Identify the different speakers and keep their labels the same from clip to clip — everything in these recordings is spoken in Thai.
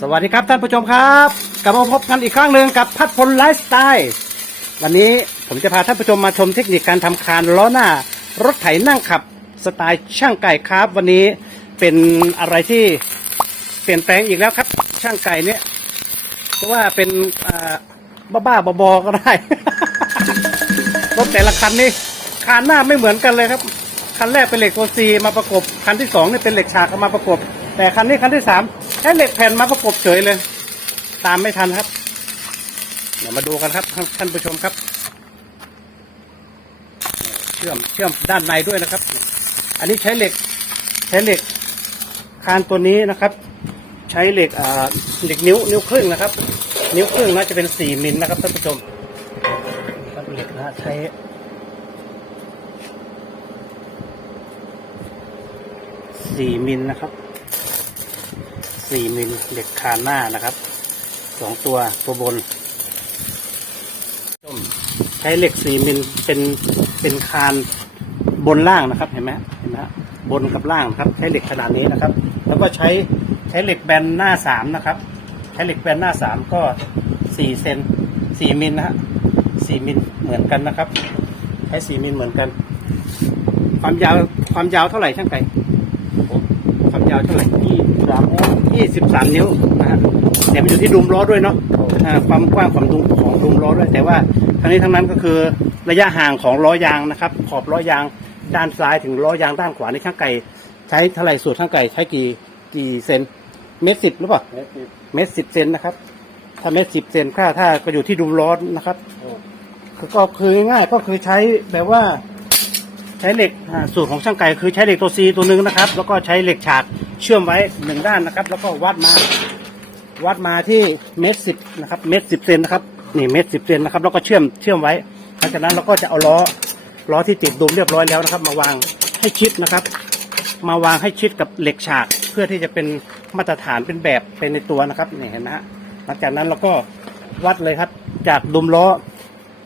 Speaker 1: สวัสดีครับท่านผู้ชมครับกลับมาพบกันอีกครั้งหนึ่งกับพัดพลไลฟ์สไตล์วันนี้ผมจะพาท่านผู้ชมมาชมเทคนิคการทำคานล้อหน้า รถไถนั่งขับสไตล์ช่างไก่ครับ วันนี้เป็นอะไรที่เปลี่ยนแปลงอีกแล้วครับ ช่างไก่เนี่ยเพราะว่าเป็นอ่าบ้าๆบอๆก็ได้ รถแต่ละคันนี่คานหน้าไม่เหมือนกันเลยครับคันแรกเป็นเหล็กตัวซีมาประกบคันที่สองนี่เป็นเหล็กฉากมาประกบ แต่คันนี้คันที่สาม ช้เหล็กแผ่นมาประกบเฉยเลย ตามไม่ทันครับ เดี๋ยวมาดูกันครับท่านผู้ชมครับ เชื่อมเชื่อมด้านในด้วยนะครับ อันนี้ใช้เหล็ก ใช้เหล็ก คานตัวนี้นะครับ ใช้เหล็กอ่าเหล็กนิ้วนิ้วครึ่งนะครับ นิ้วครึ่งน่าจะเป็นสี่มิลนะครับท่านผู้ชมครับเหล็กนะฮะใช้สี่มิลนะครับ สี่มิลเหล็กคานหน้านะครับสองตัวตัวบนต้มใช้เหล็กสี่มิลเป็นเป็นคานบนล่างนะครับเห็นไหมเห็นไหมฮะบนกับล่างนะครับ ใช้เหล็กขนาดนี้นะครับ แล้วก็ใช้ใช้เหล็กแบนหน้าสามนะครับ ใช้เหล็กแบนหน้าสามก็สี่เซนสี่มิลนะฮะสี่มิลเหมือนกันนะครับ ใช้สี่มิลเหมือนกัน ความยาวความยาวเท่าไหร่ช่างไก่ความ ยาวเท่าไหร่ยี่สามยี่สิบสามนิ้วนะฮะแต่มันอยู่ที่ดุมล้อด้วยเนาะอ่าความกว้างของดุมของดุมล้อด้วย แต่ว่าทั้งนี้ทั้งนั้นก็คือระยะห่างของล้อยางนะครับ ขอบล้อยางด้านซ้ายถึงล้อยางด้านขวาในช่างไก่ใช้เท่าไหร่สูตรช่างไก่ใช้กี่กี่เซนเมตรสิบหรือเปล่าเมตรสิบเซนนะครับ ถ้าเมตรสิบเซนค่าถ้าก็อยู่ที่ดุมล้อนะครับคือก็คือง่ายๆก็คือใช้แบบว่าใช้เหล็กสูตรของช่างไก่คือใช้เหล็กตัวซีตัวหนึ่งนะครับ แล้วก็ใช้เหล็กฉากเชื่อมไว้หนึ่งด้านนะครับ แล้วก็วัดมา วัดมาที่เมตรสิบนะครับ เมตรสิบเซนนะครับนี่เมตรสิบเซนนะครับ แล้วก็เชื่อมเชื่อมไว้หลังจากนั้นเราก็จะเอาล้อล้อที่ติดดุมเรียบร้อยแล้วนะครับ มาวางให้ชิดนะครับ มาวางให้ชิดกับเหล็กฉากเพื่อที่จะเป็นมาตรฐานเป็นแบบเป็นในตัวนะครับนี่เห็นไหมฮะหลังจากนั้นเราก็วัดเลยครับ จากดุมล้อ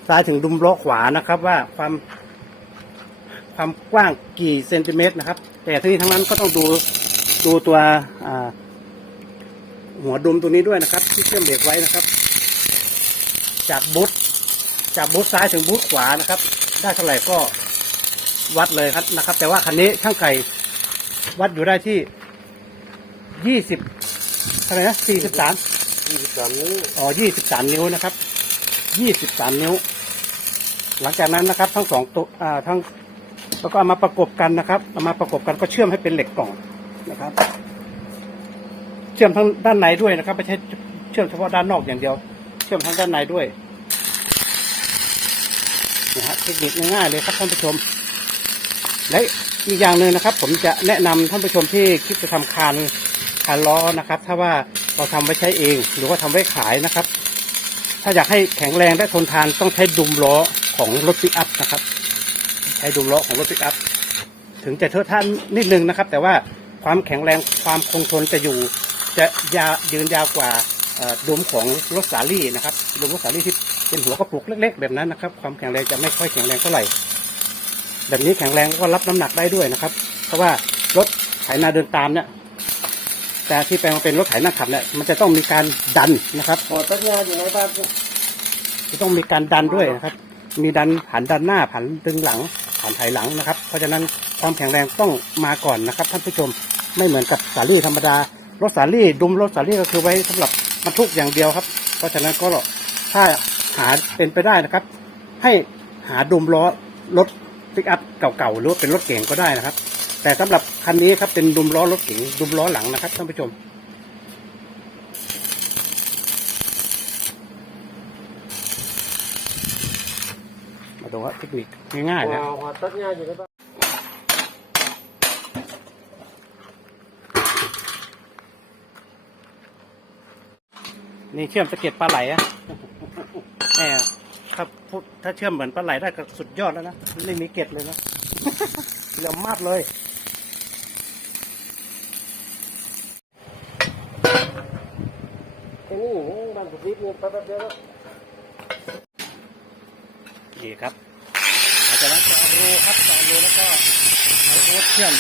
Speaker 1: ซ้ายถึงดุมล้อขวานะครับ ว่าความ ความกว้างกี่เซนติเมตรนะครับ แต่ทั้งนี้ทั้งนั้นก็ต้องดูดูตัวอ่าหัวดุมตัวนี้ด้วยนะครับ ที่เชื่อมเบรกไว้นะครับ จากบูทจากบูทซ้ายถึงบูทขวานะครับ ได้เท่าไหร่ก็วัดเลยครับนะครับ แต่ว่าคันนี้ช่างไก่วัดอยู่ได้ที่ยี่สิบเท่าไหร่นะสี่สิบสาม
Speaker 2: ยี่สิบสามนิ้ว
Speaker 1: อ๋อยี่สิบสามนิ้วนะครับยี่สิบสามนิ้ว หลังจากนั้นนะครับ ทั้งสองตัวอ่าทั้ง แล้วก็เอามาประกบกันนะครับเอามาประกบกันก็เชื่อมให้เป็นเหล็กกล่องนะครับ เชื่อมทั้งด้านในด้วยนะครับไม่ใช่เชื่อมเฉพาะด้านนอกอย่างเดียว เชื่อมทั้งด้านในด้วยนะฮะเทคนิคง่ายๆเลยครับท่านผู้ชม และอีกอย่างหนึ่งนะครับ ผมจะแนะนำท่านผู้ชมที่คิดจะทำคานคานล้อนะครับ ถ้าว่าเราทำไว้ใช้เอง หรือว่าทำไว้ขายนะครับ ถ้าอยากให้แข็งแรงและทนทานต้องใช้ดุมล้อของรถปิกอัพนะครับ ใช้ดุมล้อของรถปิกอัพถึงจะเทอะท่านนิดนึงนะครับ แต่ว่าความแข็งแรงความคงทนจะอยู่ จะยายืนยาวกว่าเอ่อดุมของรถสาลี่นะครับดุมรถสาลี่ที่เป็นหัวกระปุกเล็ก ๆ แบบนั้นนะครับ ความแข็งแรงจะไม่ค่อยแข็งแรงเท่าไหร่แบบนี้แข็งแรงก็รับน้ำหนักได้ด้วยนะครับ เพราะว่ารถไถนาเดินตามเนี่ยแต่ที่แปลงมาเป็นรถไถนาขับเนี่ยมันจะต้องมีการดันนะครับ
Speaker 2: พอตัดงานอยู่ในบ้านเนี่ย
Speaker 1: จะต้องมีการดันด้วยนะครับ มีดันผันดันหน้าผันดึงหลังผันไถหลังนะครับ เพราะฉะนั้นความแข็งแรงต้องมาก่อนนะครับท่านผู้ชมไม่เหมือนกับสาลี่ธรรมดารถสาลี่ดุมรถสาลี่ก็คือไว้สำหรับบรรทุกอย่างเดียวครับ เพราะฉะนั้นก็ถ้าหาเป็นไปได้นะครับ ให้หาดุมล้อรถปิกอัพเก่าๆหรือเป็นรถเก่งก็ได้นะครับ แต่สำหรับคันนี้ครับเป็นดุมล้อรถเก๋งดุมล้อหลังนะครับท่านผู้ชม มาดูว่าเทคนิคง่ายๆนะ
Speaker 2: นี่
Speaker 1: เชื่อมสะเก็ดปลาไหลอะแหมครับพูดถ้าเชื่อมเหมือนปลาไหลได้ก็สุดยอดแล้วนะ ไม่มีเกล็ดเลยนะเหลี่ยมมากเลย
Speaker 2: ไอ้นี่บ้านสุริตเนี่ยแป๊บเดียวแล้ว
Speaker 1: คครับหลังจากนั้นจะเอโลครับจะเอาโลแล้วก็เอาโอ๊ตเชื่อม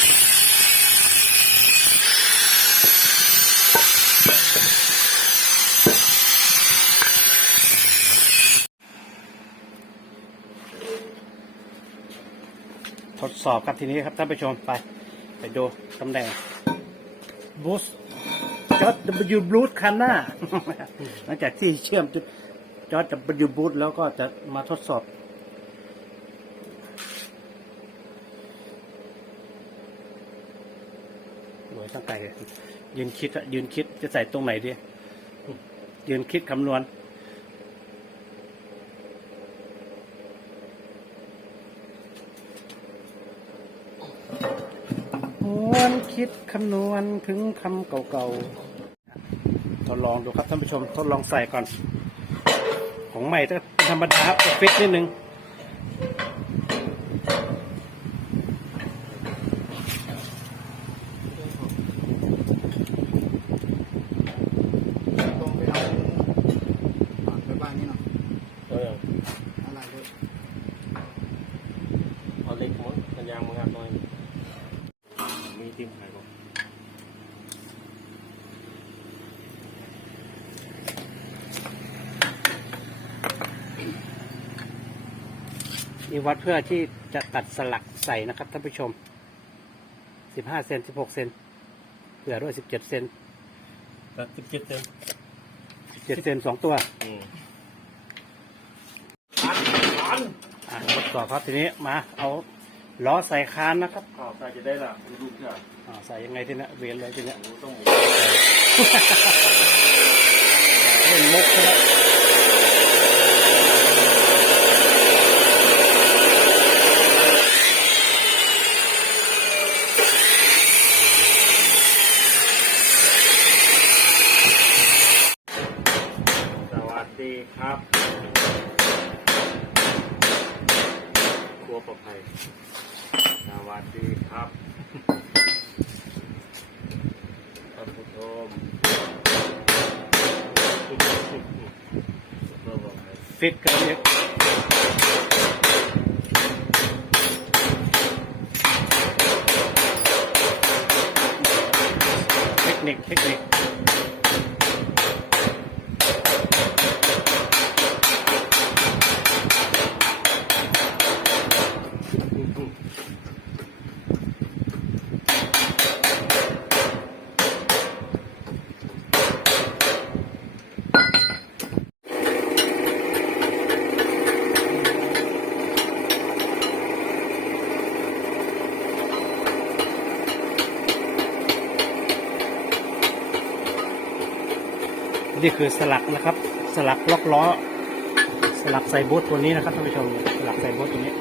Speaker 1: ทดสอบครับทีนี้ครับท่านผู้ชมไปไปดูตำแหน่งบูสจอร์ดวบลูสคันหน้าหลังจากที่เชื่อมจอร์ดวบลูสแล้วก็จะมาทดสอบ ยืนคิดอะยืนคิดจะใส่ตรงไหนดียืนคิดคำนวณ วนคิดคำนวณถึงคำเก่าๆทดลองดูครับท่านผู้ชมทดลองใส่ก่อน ของใหม่ก็ธรรมดาครับฟิตนิดนึง
Speaker 3: ลงไปเอาฝากไปบ้านนี่เนาะ
Speaker 2: เออ
Speaker 3: อะไรด้วย
Speaker 2: เอาเล็กมั้งกันยางมึงหักหน่อยมีติมไหนบ้าง
Speaker 1: นี่วัดเพื่อที่จะตัดสลักใส่นะครับท่านผู้ชมสิบห้าเซนสิบหกเซนเผื่อด้วยสิบเจ็ดเซน
Speaker 2: ตัดสิบเจ็ดเซน
Speaker 1: เจ็ดเซนสองตัว
Speaker 2: อืมอันอัน
Speaker 1: อะทดสอบครับทีนี้มา เอาล้อใส่คานนะครับ
Speaker 2: ข่าวใครจะได้ล่ะดูเพื่อ
Speaker 1: อ่าใส่ยังไงทีเนี้ยเวียนเลยทีเนี้ย
Speaker 2: หมูต้องหมู
Speaker 1: เล่นมุกใช่ไหม
Speaker 2: สวัสดีครับค รัวปลอดภัยสวัสดีครับท่านผู้ชม
Speaker 1: ฟิตกันเยอะเทคนิคเทคนิค นี่คือสลักนะครับ สลักล็อกล้อ สลักใส่บูทตัวนี้นะครับท่านผู้ชม สลักใส่บูทตัวนี้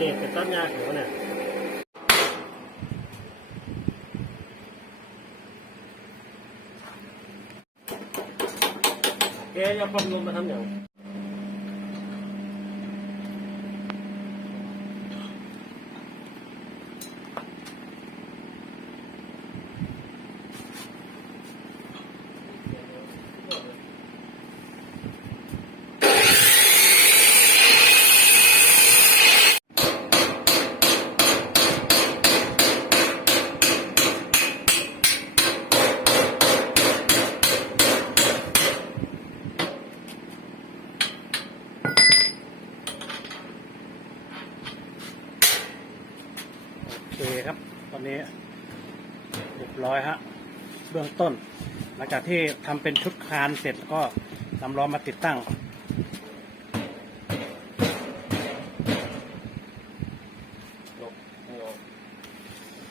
Speaker 2: ไม่ได้เป็นต้นยากหรือวเนี่ยแกจะความลมมาทำอย่าง
Speaker 1: วันนี้เรียบร้อยฮะ เบื้องต้น หลังจากที่ทำเป็นชุดคานเสร็จก็นำล้อมาติดตั้ง
Speaker 2: ยกให้ออก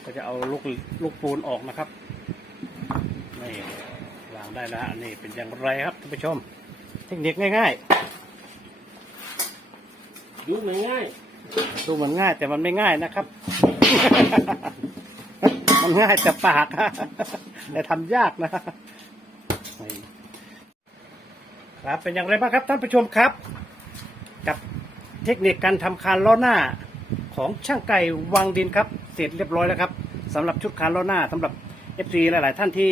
Speaker 1: ก็จะเอาลูกลูกปูนออกนะครับนี่วางได้แล้วฮะนี่เป็นอย่างไรครับท่านผู้ชม เทคนิคง่าย
Speaker 2: ดูง่าย
Speaker 1: ๆดูเหมือนง่ายแต่มันไม่ง่ายนะครับ มันง่ายแต่ปากฮะ แต่ทำยากนะนี่ครับเป็นอย่างไรบ้างครับท่านผู้ชมครับ กับเทคนิคการทำคานล้อหน้าของช่างไก่วังดินครับ เสร็จเรียบร้อยแล้วครับสำหรับชุดคานล้อหน้าสำหรับ FC หลาย ๆ ท่านที่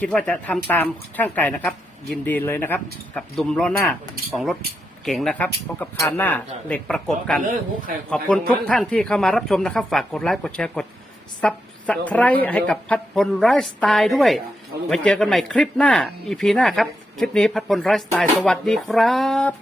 Speaker 1: คิดว่าจะทำตามช่างไก่นะครับ ยินดีเลยนะครับ กับดุมล้อหน้าของรถเก่งนะครับพร้อมกับคานหน้าเหล็กประกบกัน
Speaker 2: เลยหัวไข่
Speaker 1: ขอบคุณทุกท่านที่เข้ามารับชมนะครับ ฝากกดไลค์กดแชร์กดซับ สไครต์ให้กับพัดพลไร้สไตล์ด้วย ไว้เจอกันใหม่คลิปหน้า EP หน้าครับ คลิปนี้พัดพลไร้สไตล์สวัสดีครับ